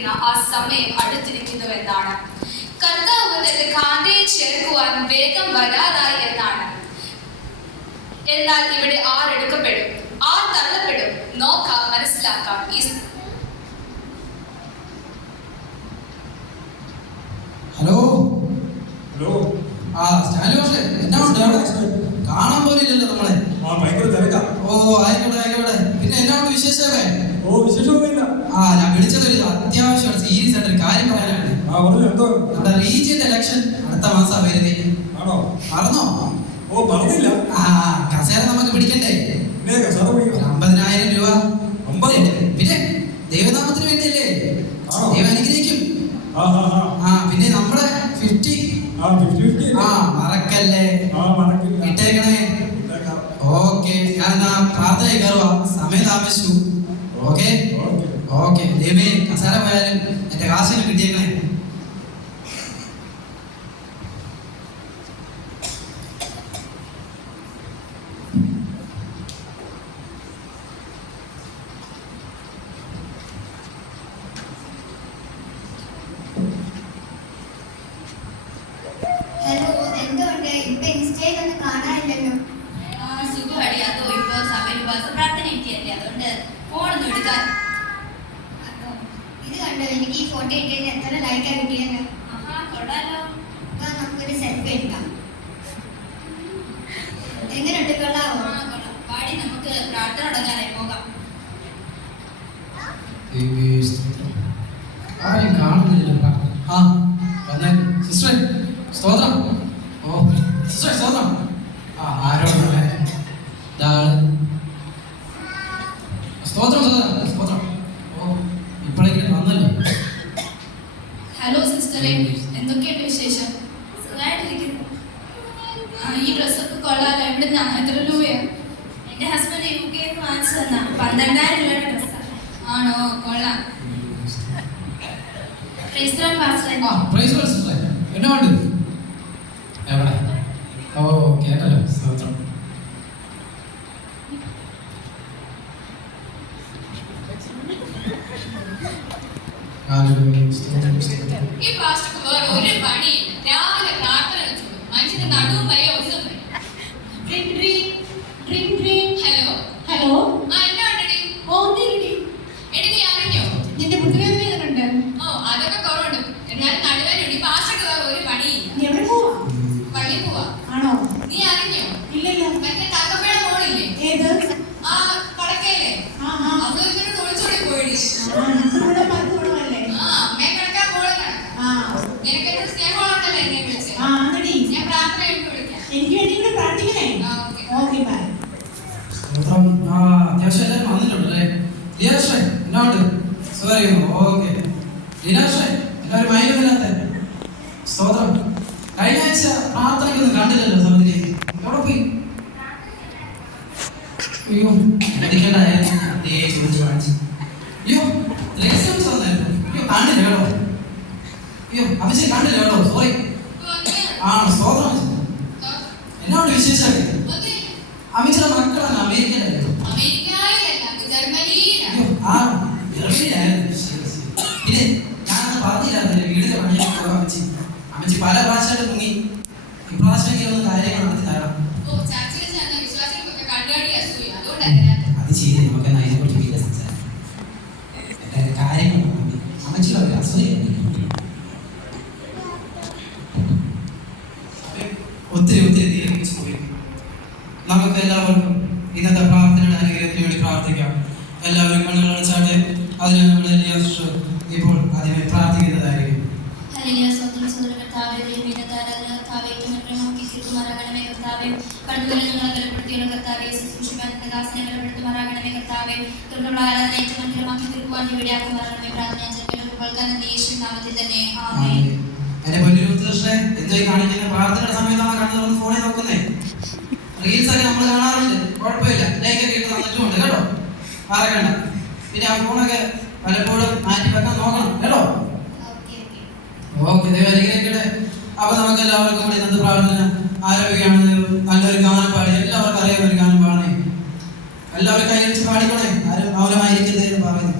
ചെയ്യേണ്ടിയിരുന്ന ആ സമയം അടുത്തിരിക്കുന്നുവെന്നാണ്. കർത്താവ് തന്റെ കാന്തയെ ചേർക്കുവാൻ വേഗം വരാറായി എന്നാണ്. എന്നാൽ ഇവിടെ ആരെടുക്കപ്പെടും, ആർ തള്ളപ്പെടും? നോക്കാം, മനസ്സിലാക്കാം. ഹലോ ഹലോ ആ സ്റ്റാൻലി മാഷേ, എന്നാ ഉണ്ട് അവിടെ? കാണാൻ പോലില്ലല്ലോ നമ്മളെ. ഓ ആയിക്കോട്ടെ ആയിക്കോട്ടെ. പിന്നെ എന്നാ ഉണ്ട് വിശേഷമേ? ഓ വിശേഷമൊന്നുമില്ല. ഞാൻ വിളിച്ചതൊരു അത്യാവശ്യമാണ്, സീരിയസ് ആയിട്ടൊരു കാര്യം പറയാനാണ്. നമ്മുടെ റീജിയന്റെ ഇലക്ഷൻ അടുത്ത മാസം വരുന്നേ. ആണോ? മറന്നോ? ഓ മറന്നില്ല. കസേര നമുക്ക് പിടിക്കണ്ടേ? 50,000 രൂപ. പിന്നെ ദൈവനാമത്തിന് വേണ്ടിയല്ലേ, ദൈവം അനുഗ്രഹിക്കും. പിന്നെ നമ്മുടെ 50 മറക്കല്ലേ, ഇട്ടേക്കണേ. ഓക്കെ, ഞാൻ പ്രാർത്ഥന കയറുക, സമയം താമസിച്ചു. Okay okay. ദൈവമേ, കസേര പോയാലും എന്റെ കാശിന് കിട്ടിയേക്കണേ. എനിക്ക് ഈ ഫോട്ടോ ഇട്ടതിന് എത്ര ലൈക്കാ കിട്ടിയല്ലോ. നമുക്കൊരു സെൽഫി എടുക്കാം. എങ്ങനെയുണ്ട്? കൊള്ളാവോ? നമുക്ക് പ്രാർത്ഥന തുടങ്ങാനായി പോകാം. ആരും കാണുന്നില്ല. സിസ്റ്റർ സ്തോത്രം. ഓ സിസ്റ്റർ സ്തോത്രം. ആരോടുള്ള സ്തോത്രം സ്തോത്രം സ്തോത്രം. ഓ ഇപ്പോഴെങ്കിലും വന്നല്ലോ. ഹലോ സിസ്റ്ററെ, എന്തൊക്കെയുണ്ട് വിശേഷം? സുഖമായിട്ടിരിക്കുന്നു. ഈ ഡ്രസ്സൊക്കെ കൊള്ളാലോ. എവിടുന്നാ? എത്ര രൂപയാണ്? എന്റെ ഹസ്ബൻഡ് UK വാങ്ങിച്ചു തന്ന 12,000 രൂപയുടെ ഡ്രസ്സാണ്. ആണോ? കൊള്ളാം. എന്നാ ഉണ്ട്? എവിടെ? ഓ കേട്ടല്ലോ. സ്തോത്രം. ഈ പാസ്റ്റർക്ക് വേറെ ഒരു പണിയില്ല. രാവിലെ പ്രാർത്ഥന വെച്ചു മനുഷ്യന്റെ നടുവും വയ്യ, ഒന്നും ഹലോ ഹലോ. എന്നാ ഉണ്ടെടി? എടി നീ അറിഞ്ഞോ? നിന്റെ മുട്ടുവേദന എങ്ങനെയുണ്ട്? ഓ അതൊക്കെ കുറവുണ്ട്. എന്നാലും നടുവേനുണ്ട്. ഈ പാസ്റ്റർക്ക് വേറെ ഒരു പണിയില്ല. എവിടെ പോവാ? പള്ളി പോവാ. ആണോ? നീ അറിഞ്ഞോ? ഇല്ലല്ലോ. മറ്റേ തങ്കമ്മയുടെ മോളില്ലേ? ഏത്? ആ പടക്കയില്ലേ? അവള് ഇങ്ങനെ തൊളിച്ചോടി പോയിടി. അമ്മയെ കിടക്കാൻ മോളെ കിടക്കാം. നിനക്ക് എന്നോട് സ്നേഹമുള്ളതല്ലേ എന്നെ വിളിച്ചത്? ഞാൻ പ്രാർത്ഥന വിളിക്കാം. എനിക്ക് വേണ്ടി കൂടെ പ്രാർത്ഥിക്കണേ. Okay bye. അത്യാവശ്യം എല്ലാവരും വന്നിട്ടുണ്ടല്ലേ? ലിയാഷേ എന്നാ ഉണ്ട്? സുഖമായിരിക്കുന്നു. ഓക്കെ ലിനാഷേ, എല്ലാവരും മയക്കുന്നില്ലാത്ത സ്തോത്രം. കഴിഞ്ഞ ആഴ്ച പ്രാർത്ഥനയ്ക്കൊന്നും കണ്ടില്ലല്ലോ സമുദ്രി, എവിടെ പോയി? അയ്യോ ചോദിച്ചു കാണിച്ചു. അയ്യോ രഹസ്യം തന്നായിരുന്നു. അയ്യോ കണ്ടില്ല കേട്ടോ. അയ്യോ അമ്മച്ചി കണ്ടില്ല കേട്ടോ, സോറി. ആണോ? സ്തോത്രം. എന്നോട് വിശേഷം അമ്മച്ചിയുടെ മക്കളാണ് അമേരിക്കയിലല്ലേ? പിന്നെ ഞാനത് പറഞ്ഞില്ലായിരുന്നല്ലേ വീടിന്റെ പണിയൊക്കെ അമ്മച്ചി. അമ്മച്ചി പല പ്രാവശ്യമായിട്ട് മുങ്ങി. ഇപ്രാവശ്യം ഒന്ന് കാര്യങ്ങൾ നടത്തി തരാം. അത് ചെയ്ത് നമുക്ക് അതിനെക്കുറിച്ച് വീട്ടിൽ സംസാരിക്കാം. കാര്യങ്ങൾ അമ്മച്ചിയുടെ ഒരു അസൂയ ഒത്തിരി ഒത്തിരി ദീർഘിച്ചു പോയി. നമുക്ക് എല്ലാവർക്കും ഇന്നത്തെ പ്രാർത്ഥനയുടെ അനുഗ്രഹത്തിന് വേണ്ടി പ്രാർത്ഥിക്കാം. എല്ലാവരും കണ്ണുകൾ അടച്ചാട്ടെ. അതിന് നമ്മുടെ ഇപ്പോൾ അതിനെ പ്രാർത്ഥിക്കുന്നതായിരിക്കും. എന്റെ പൊന്നുകൃഷ്ണൻ എന്തോയി കാണിക്കുന്ന പ്രാർത്ഥനയുടെ സമയത്താണ് കണ്ടു ഫോണിൽ നോക്കുന്നേ. റീൽസ് ഒക്കെ നമ്മൾ കാണാറുണ്ട്, കുഴപ്പമില്ല. ലൈക്ക് ഒക്കെ ഇട്ട് തന്നിട്ടുമുണ്ട് കേട്ടോ, മറക്കണ്ട. പിന്നെ ആ ഫോണൊക്കെ പലപ്പോഴും മാറ്റി വെക്കാൻ നോക്കണം കേട്ടോ. ഓക്കെ, ദൈവം അനുഗ്രഹിക്കട്ടെ. അപ്പൊ നമുക്ക് എല്ലാവർക്കും കൂടി ഇന്നത്തെ പ്രാർത്ഥന ആരോപിക്കുകയാണെന്ന് നല്ലൊരു ഗാനം പാടി. എല്ലാവർക്കും അറിയാവുന്ന ഒരു ഗാനം പാടണേ. എല്ലാവരും കൈ വെച്ച് പാടിക്കണേ. ആരും മൗനമായിരിക്കരുത് എന്ന് പറയുന്നു.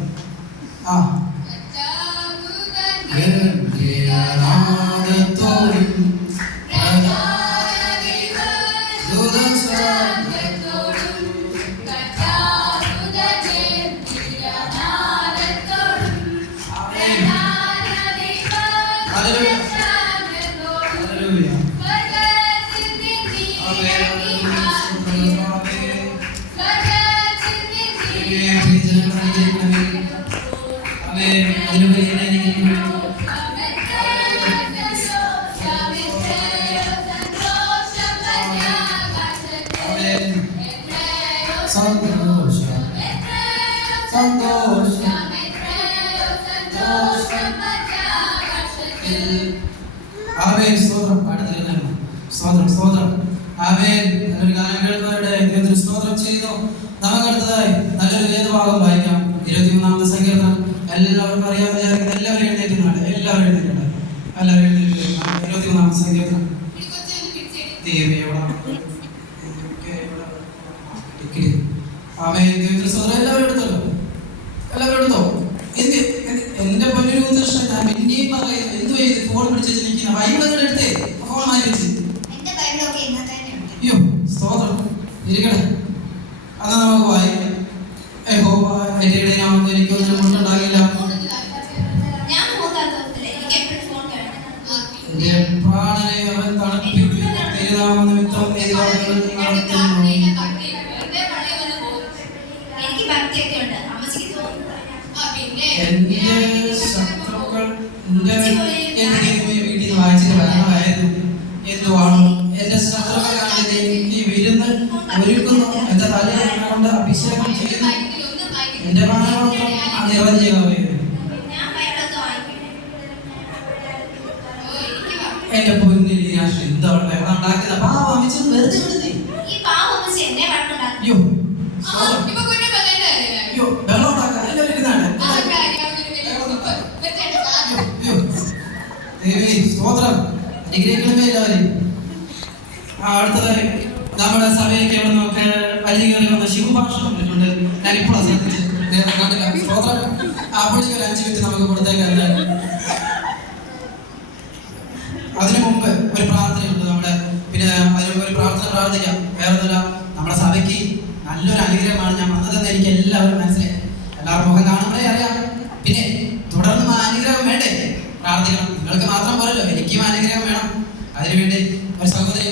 അതിനുപരി എന്നെ എനിക്ക് സന്തോഷം സന്തോഷം ആമേൻ. സ്തോത്രം. അടുത്തിരുന്നു. സ്തോത്രം സ്തോത്രം. ആമേൻ. നല്ലൊരു ഗാനം കേൾക്കുന്നവരുടെ ദൈവത്തിന് സ്തോത്രം ചെയ്യുന്നു. നമുക്ക് അടുത്തതായി നല്ലൊരു വേദഭാഗം വായിക്കാം. 23-ാമത്തെ സങ്കീർത്തനം എല്ലാവർക്കും അറിയാൻ വിചാരിക്കുന്ന എല്ലാവരും എഴുന്നേറ്റുന്നുണ്ട്. എല്ലാവരും എഴുന്നേറ്റുണ്ട്. എല്ലാവരും എഴുന്നേറ്റ് 23-ാമത്തെ സങ്കീർത്തനം. ആമേൻ. ദൈവത്തിന് സ്തോത്രം. എല്ലാവരും എടുത്തല്ലോ. എല്ലാവരും എടുത്തോ. എന്റെ പൊന്നൊരു ഉദ്ദേശം ഞാൻ പിന്നെയും പറയുന്നു. എന്ത് ചെയ്ത് ഫോൺ പിടിച്ച് നിൽക്കുന്ന ബൈബിളുകൾ എടുത്തേ. ഫോൺ മാറ്റി വെച്ച്. അയ്യോ സ്തോത്രം. ഇരിക്കട്ടെ. അന്ന് നമുക്ക് വായിക്കാം. എന്റെ ഇടയിൽ നമുക്ക് എനിക്കൊന്നും മുണ്ടുണ്ടാകില്ല. എന്റെ പ്രാണനെ അവൻ തണുപ്പിക്കും. തിരുനാമനിമിത്തം എന്റെ ശത്രുക്കൾ വീട്ടിൽ വായിച്ചിട്ട് വരണമായിരുന്നു. എന്തുവാണോ എന്റെ ശത്രുക്കളാണ് എനിക്ക് വിരുന്ന് ഒരുക്കുന്നു. എന്റെ തലയിൽ കൊണ്ട് അഭിഷേകം ചെയ്യുന്നു. എന്റെ പ്രാണമൊക്കെ നിറഞ്ഞാവേ. എന്റെ പൊന്നിൽ എന്താണ് വെള്ളം ഉണ്ടാക്കുന്ന പാവം അമിച്ച് വെറുതെ വിടുന്നേ. അയ്യോ അയ്യോ വെള്ളം ഉണ്ടാക്കാൻ എല്ലാവരും ഇരുന്നാണ്. ദേവി സ്തോത്രം. അനുഗ്രഹിക്കണമേ എല്ലാവരും. അടുത്തതായി നമ്മുടെ സഭയിലേക്ക് എവിടെ നിന്നൊക്കെ വലിയ കയറി വന്ന ശിവഭാഷ വന്നിട്ടുണ്ട്. ഞാൻ ഇപ്പോഴാണ് ശ്രദ്ധിച്ചത്. സ്തോത്രം. അപ്പോഴേക്കും ഒരു 5 മിനിറ്റ് നമുക്ക് കൊടുത്തേക്ക്. അതിനു മുമ്പ് ഒരു പ്രാർത്ഥനയുണ്ട് നമ്മുടെ. പിന്നെ അതിന് ഒരു പ്രാർത്ഥന പ്രാർത്ഥിക്കാം. വേറൊന്നുമില്ല, നമ്മുടെ സഭയ്ക്ക് നല്ലൊരു അനുഗ്രഹമാണ് ഞാൻ വന്നതെന്ന് എനിക്ക് എല്ലാവരും മനസ്സിലായി. എല്ലാവരും മുഖം കാണുമ്പോഴേ അറിയാം. പിന്നെ തുടർന്നും അനുഗ്രഹം വേണ്ടേ? പ്രാർത്ഥിക്കണം. നിങ്ങൾക്ക് മാത്രം പോരല്ലോ, എനിക്കും അനുഗ്രഹം വേണം. അതിനുവേണ്ടി ഒരു സഹോദരി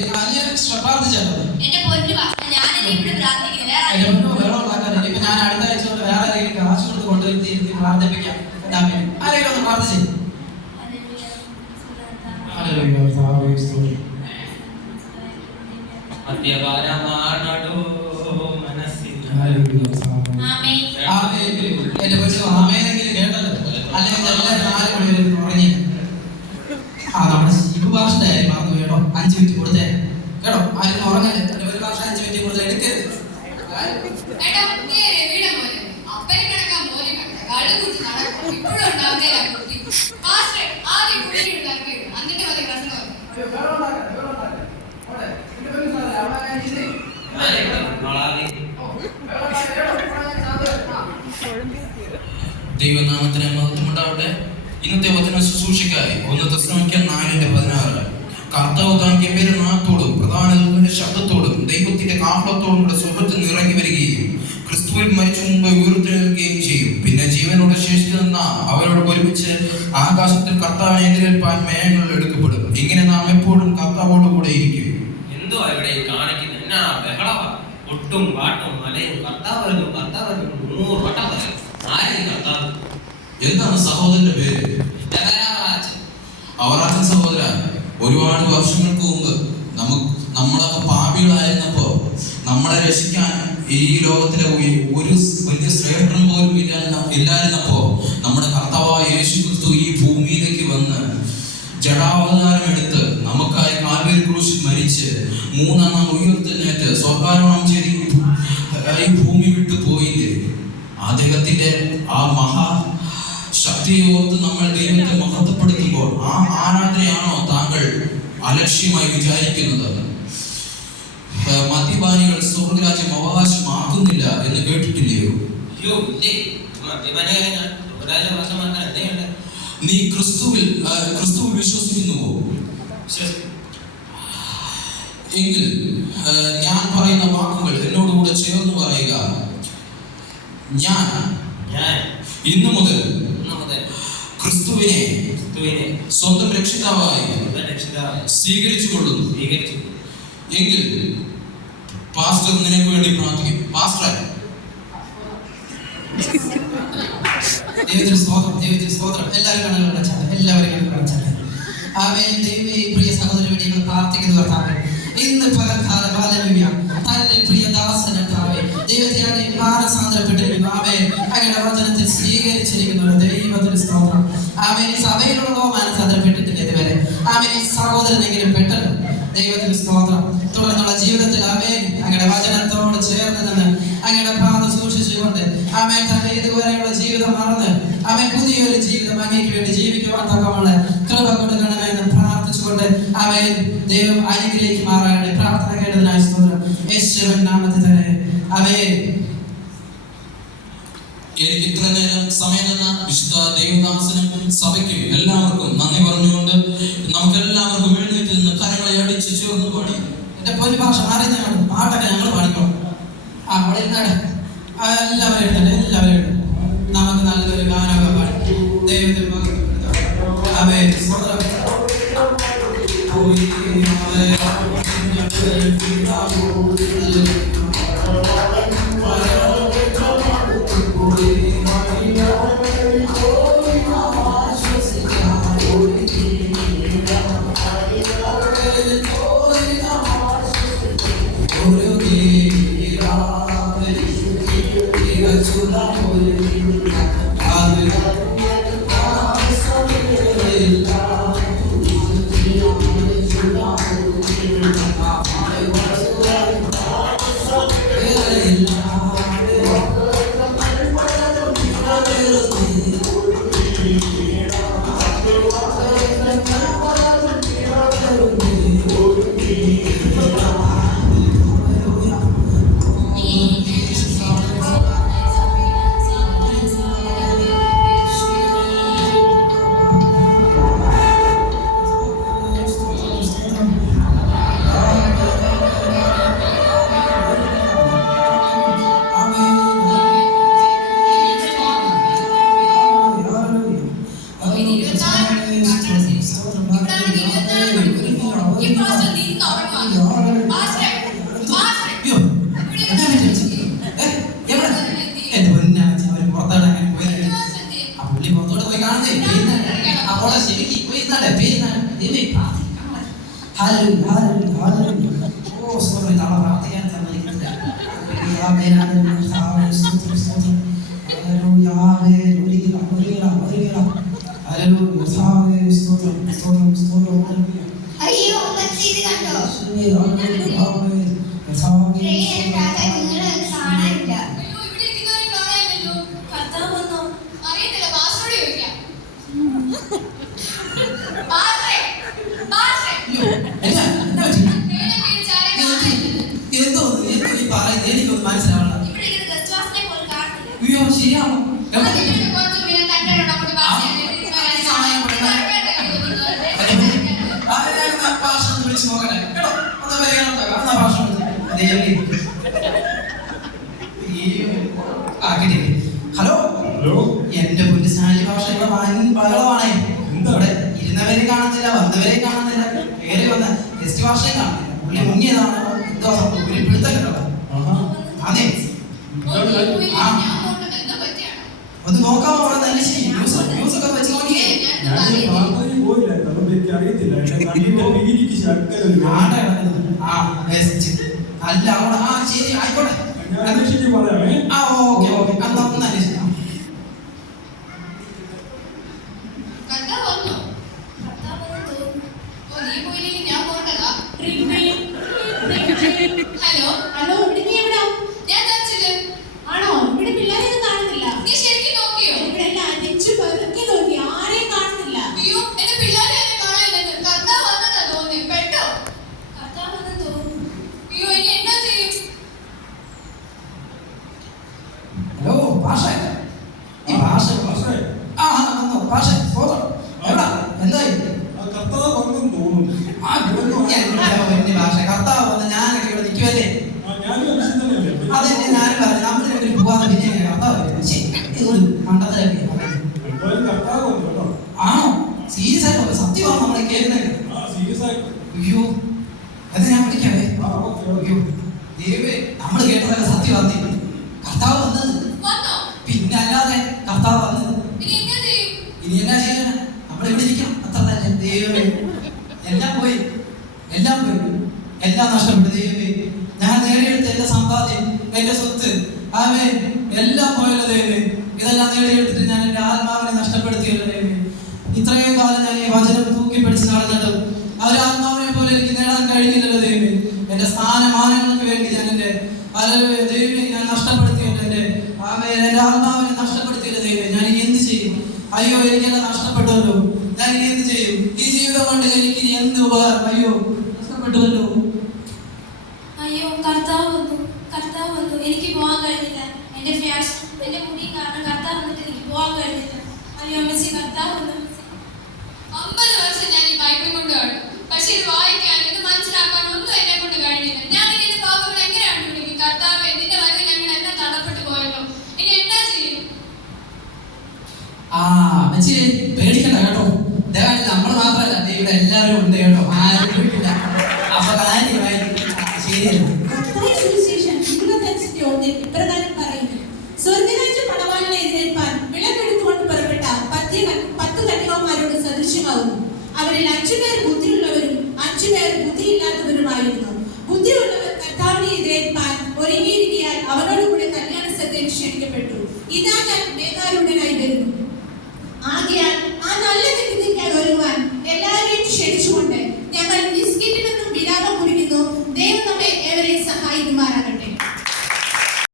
പ്രാർത്ഥിച്ചല്ലോ. വെള്ളം ഉണ്ടാക്കാൻ ഇപ്പൊ ഞാൻ അടുത്ത ആഴ്ച വേറെ ആരെങ്കിലും കാശ് കൊടുത്ത് കൊണ്ടുവരുത്തി പ്രാർത്ഥിപ്പിക്കാം. ആരെങ്കിലും ഒന്ന് പ്രാർത്ഥിച്ചേ. എന്റെ കൊച്ചു ആമേനെങ്കിലും കേട്ടല്ലോ. അല്ലെങ്കിൽ എല്ലാവരും 4 മണി വരെ ഉറങ്ങി. നമ്മുടെ ശിവഭാഷയുടെ കാര്യം മറന്നു കേട്ടോ. 5 മിനിറ്റ് കൊടുത്തേ കേട്ടോ. ആരും ഉറങ്ങല്ലേ. ഒരു ഭാഷ 5 മിനിറ്റ് കൊടുത്ത് എടുക്കരുത്. ദൈവനാമത്തിന് മഹത്വമുണ്ടാവട്ടെ. ഇന്നത്തെ വചന ശുശ്രൂഷയ്ക്കായി 1 തെസ്സലോനിക്കർ 4:16 കർത്താവ് താൻ ഗംഭീരനാഥത്തോടും പ്രധാന ദൂതന്റെ ശബ്ദത്തോടും ദൈവത്തിന്റെ കാഹളത്തോടും കൂടെ സ്വർഗ്ഗത്തിൽ നിന്ന് ഇറങ്ങി വരികയും ക്രിസ്തുവിൽ മരിച്ചു മുമ്പ് ഉയർത്തെഴുന്നേൽക്കുകയും ചെയ്യും. പിന്നെ ജീവനോടെ ശേഷിച്ചു നിന്ന അവരോട് ഒരുമിച്ച് ആകാശത്തിൽ കർത്താവിനെ എതിരേൽപ്പാൻ മേഘങ്ങളിൽ എടുക്കപ്പെടും. ഇങ്ങനെ നാം എപ്പോഴും കർത്താവോട് കൂടെ ഇരിക്കും. എന്തോ ഇവിടെ കാണിക്കുന്നത് എന്നാ ബഹളവാ. ഒട്ടും പാട്ടും മലയും കർത്താവ് വരുന്നു 100 വട്ടം പറയും. ആരും കർത്താവ് എന്താണ് സഹോദരന്റെ പേര്? അവറാച്ചൻ സഹോദര. ഒരുപാട് വർഷങ്ങൾക്ക് മുമ്പ് നമ്മളൊക്കെ പാപികളായിരുന്നപ്പോ നമ്മളെ രക്ഷിക്കാൻ ഈ ലോകത്തിലെ ഒരു വലിയ ശ്രേഷ്ഠൻ പോലും ഇല്ലായിരുന്നപ്പോ നമ്മുടെ കർത്താവായ യേശു ക്രിസ്തു ഈ ഭൂമിയിലേക്ക് വന്ന് ജഡാവതാരം എടുത്ത് നമുക്കായി കാൽവരി ക്രൂശിൽ മരിച്ച് 3-ാം നാൾ ഉയർത്തെഴുന്നേറ്റ് സ്വർഗ്ഗാരോഹണം ചെയ്ത് ഈ ഭൂമി വിട്ടു പോയില്ലേ. അദ്ദേഹത്തിന്റെ ആ ശക്തിയെ ഓർത്ത് നമ്മൾ ദൈവത്തെ മഹത്വപ്പെടുത്തുമ്പോൾ ആ ആരാധനയാണോ താങ്കൾ അലക്ഷ്യമായി വിചാരിക്കുന്നത്? മദ്യപാനികൾ സ്വർഗ്ഗരാജ്യം അവകാശമാക്കുന്നില്ല എന്ന് കേട്ടിട്ടില്ലയോ? നീ ക്രിസ്തുവിൽ വിശ്വസിക്കുന്നുവോ? എങ്കിൽ ഞാൻ പറയുന്ന വാക്കുകൾ എന്നോടുകൂടെ ചേർന്ന് പറയുക. ഞാൻ ഇന്നു മുതൽ ക്രിസ്തുവിനെ സ്വന്തം രക്ഷിതാവായി സ്വീകരിച്ചു കൊള്ളുന്നു. എങ്കിൽ പാസ്റ്റർ നിനക്ക് വേണ്ടി പ്രാർത്ഥിക്കും. പാസ്റ്റർ ദൈവത്തിന് സ്തോത്രം, ദൈവത്തിന് സ്തോത്രം. എല്ലാവരും കണ്ണുകൾ അടച്ചാട്ടെ, എല്ലാവരും കണ്ണുകൾ അടച്ചാട്ടെ. ആമേൻ. ദൈവമേ, പ്രിയ സഹോദരന് വേണ്ടി ഞങ്ങൾ പ്രാർത്ഥിക്കുന്നു കർത്താവേ. ഇന്ന് പകൽക്കാലം ഹല്ലേലൂയ തന്റെ പ്രിയ ദാസൻ കർത്താവേ ദൈവത്തെ മാനസാന്തരപ്പെട്ടിരിക്കുന്നു. ആമേൻ. അങ്ങയുടെ വചനത്തിൽ സ്വീകരിച്ചിരിക്കുന്നു. ദൈവത്തിന് സ്തോത്രം. ആമേൻ. ഈ സഭയിലുള്ളതോ മാനസാന്തരപ്പെട്ടിട്ടില്ല ഇതുവരെ. ആമേൻ. ഈ സഹോദരനെങ്കിലും പെട്ടല്ലോ. ദൈവത്തിന് സ്തോത്രം. തുടർന്നുള്ള ജീവിതത്തിൽ ആമേൻ അങ്ങയുടെ വചനത്തോട് ചേർന്ന് നിന്ന് അങ്ങയുടെ പാദം സൂക്ഷിച്ചുകൊണ്ട് ആമേൻ തന്റെ ഇതുവരെയുള്ള ജീവിതം മറന്ന് ആമേൻ പുതിയൊരു ജീവിതം അങ്ങേക്ക് വേണ്ടി ജീവിക്കുവാൻ തക്കമുള്ള കൃപ കൊടുക്കണമെന്ന് പ്രാർത്ഥിച്ചുകൊണ്ട് ആമേൻ ദൈവം അനുഗ്രഹിക്കുമാറാകട്ടെ. പ്രാർത്ഥന കേട്ടതിനായി സ്തോത്രം. യേശുവിൻ നാമത്തിൽ തന്നെ ആമേൻ. എനിക്ക് ഇത്ര നേരം സമയം തന്ന വിശുദ്ധ ദൈവദാസനും സഭയ്ക്കും എല്ലാവർക്കും നന്ദി പറഞ്ഞുകൊണ്ട് നമുക്ക് എല്ലാവർക്കും എഴുന്നേറ്റ് നിന്ന് കരങ്ങളെ അടിച്ച് ചേർന്ന് പാടി. എന്റെ പൊരുഭാഷ അറിയുന്നതാണ് പാട്ടൊക്കെ ഞങ്ങൾ പാടിക്കോളാം. അവിടെ ഇരുന്നാടെ എല്ലാവരും എഴുതട്ടെ, എല്ലാവരും എഴുതട്ടെ. നമുക്ക് നല്ലൊരു ഗാനമൊക്കെ പാടി ദൈവത്തിൽ ആമേൻ. സ്തോത്രം. അയ്യോ ഇത് കണ്ടോ കാണാനില്ല. കർത്താവ് വന്നോ അറിയത്തില്ല, പാസ്വേഡ് ചോദിക്കാം. എനിക്കൊന്നും മനസ്സിലാവണം. അയ്യോ ശരിയാണോ? ഹലോ ഹലോ, എന്റെ പുല്ലുസാലി ഭാഷ ഇവിടെ ബഹളമാണേ. ഇവിടെ ഇരുന്നവരെ കാണുന്നില്ല, വന്നവരെ കാണുന്നില്ല, കയറി വന്ന ഗസ്റ്റ് ഭാഷയെ കാണുന്നില്ല. പുള്ളി മുങ്ങിയതാണോ എന്തോ പുള്ളി പിടുത്തല്ലോ. അതെ ഒന്ന് നോക്കാമോ? അവിടെ നല്ല ശരി ന്യൂസ് ഒക്കെ വെച്ച് നോക്കിയേ. ഞാൻ പ്രാർത്ഥനയിൽ പോയില്ല, അതുകൊണ്ട് എനിക്ക് അറിയത്തില്ല. എന്റെ കണ്ണിന്റെ പീലിക്ക് ശർക്കര ഒരു ആടെ കിടക്കുന്നത്. ആ ബെസ്റ്റ്. അല്ല അവിടെ ആ ശരി ആയിക്കോട്ടെ, ഞാൻ അന്വേഷിച്ച് പറയാമേ. ആ ഓക്കെ ഓക്കെ അന്ന് ഒന്ന് അന്വേഷിക്കാം. ഹലോ ഹലോ, ഇവിടെ നീ എവിടാ? ഞാൻ ചർച്ചില്. ആണോ? ഇവിടെ പിള്ളേരെയൊന്നും കാണുന്നില്ല. നീ ശരിക്കും നോക്കിയോ? ഇവിടെ എല്ലാം അടിച്ചു പെറുക്കി നോക്കി, ആരെയും കാണുന്നില്ല. അയ്യോ എന്റെ പിള്ളേരെ എന്നെ കാണാനില്ല. കർത്താവ് വന്നതാ തോന്നി. പെട്ടോ? കർത്താവ് വന്നെന്ന് തോന്നുന്നു. അയ്യോ ഇനി എന്നാ ചെയ്യും? ഹലോ ഭാഷ, ഈ ഭാഷ പക്ഷേ ആ വന്നു ഭാഷ സ്തോത്രം. എവിടാ എന്തായി? ആ കർത്താവ് വന്നെന്ന് തോന്നുന്നു. ആ വലിയ ഭാഷ കർത്താവ് വന്ന് ഞാനൊക്കെ ഇവിടെ നിൽക്കുമല്ലേ. ഞാനും അന്വേഷിച്ചതല്ലേ. അതെന്നെ ഞാനും പറഞ്ഞു നമ്മളിവിടെ പോവാതെ പിന്നെ കർത്താവ് മണ്ടത്തിലൊക്കെ എന്തായാലും കർത്താവ് വന്നു കേട്ടോ. ആണോ? സീരിയസ് ആയിട്ട് സത്യമാണ് നമ്മളെ കേൾക്കുന്നത്. ആ സീരിയസ് ആയിട്ട്. അയ്യോ അത് ഞാൻ വിളിക്കാവേ. ആ ഓക്കെ ഓക്കെ. അയ്യോ ദൈവമേ, നമ്മൾ കേട്ടതൊക്കെ സത്യമാണ്. കർത്താവ് വന്നത് വന്നോ? പിന്നെ അല്ലാതെ കർത്താവ് വന്നത് എല്ലാം നഷ്ടപ്പെട്ടു ദൈവമേ. ഞാൻ നേടിയെടുത്ത എന്റെ സമ്പാദ്യം, എന്റെ സ്വത്ത്, ആമേ, എല്ലാം പോയല്ലോ ദൈവമേ. ഇതെല്ലാം നേടിയെടുത്തിട്ട് ഞാൻ എന്റെ ആത്മാവിനെ നഷ്ടപ്പെടുത്തിയല്ലോ ദൈവമേ. ഇത്രയും കാലം ഞാൻ ഈ വചനം തൂക്കി പിടിച്ച് നടന്നിട്ടും ആത്മാവിനെ പോലെ എനിക്ക് നേടാൻ കഴിഞ്ഞില്ലല്ലോ ദൈവമേ. എന്റെ സ്ഥാനമാനങ്ങൾക്ക് വേണ്ടി ഞാൻ എന്റെ ദൈവമേ ഞാൻ നഷ്ടപ്പെടുത്തിയല്ലോ. എന്റെ ആത്മാവിനെ നഷ്ടപ്പെടുത്തിയല്ലോ ദൈവമേ. ഞാൻ ഇനി എന്ത് ചെയ്യും? അയ്യോ, എനിക്കെല്ലാം നഷ്ടപ്പെട്ടല്ലോ. ഞാൻ ഇനി എന്ത് ചെയ്യും? ഈ ജീവിതം കൊണ്ട് എനിക്ക് ഇനി എന്ത് ഉപകാരം? അയ്യോ, നഷ്ടപ്പെട്ടുവല്ലോ. അയ്യോ, കർത്താവ് വന്നു, എനിക്ക് പോകാൻ കഴിഞ്ഞില്ല. എന്റെ മുടി കാരണം കർത്താവ് വന്നിട്ട് എനിക്ക് പോകാൻ കഴിഞ്ഞില്ല. അയ്യോ അമ്മച്ചി, കർത്താവ് വന്നു. 50 വർഷം ഞാൻ ഈ ബൈബിൾ കൊണ്ട് കാണും, പക്ഷെ ഇത് വായിക്കാൻ, ഇത് മനസ്സിലാക്കാൻ ഒന്നും എന്നെ കൊണ്ട് കഴിഞ്ഞില്ല. ഞാൻ ഇനി ഇത് പാപങ്ങൾ എങ്ങനെ കണ്ടുപിടിക്കും? കർത്താവ് നിന്റെ വരവിൽ ഞങ്ങൾ എല്ലാം തടപ്പെട്ടു പോയല്ലോ. ഇനി എന്താ ചെയ്യും? അമ്മച്ചി പേടിക്കണ്ട കേട്ടോ. നമ്മൾ മാത്രമല്ല, ഇവിടെ എല്ലാവരും ഉണ്ട് കേട്ടോ. ആരും പേടിക്കില്ല.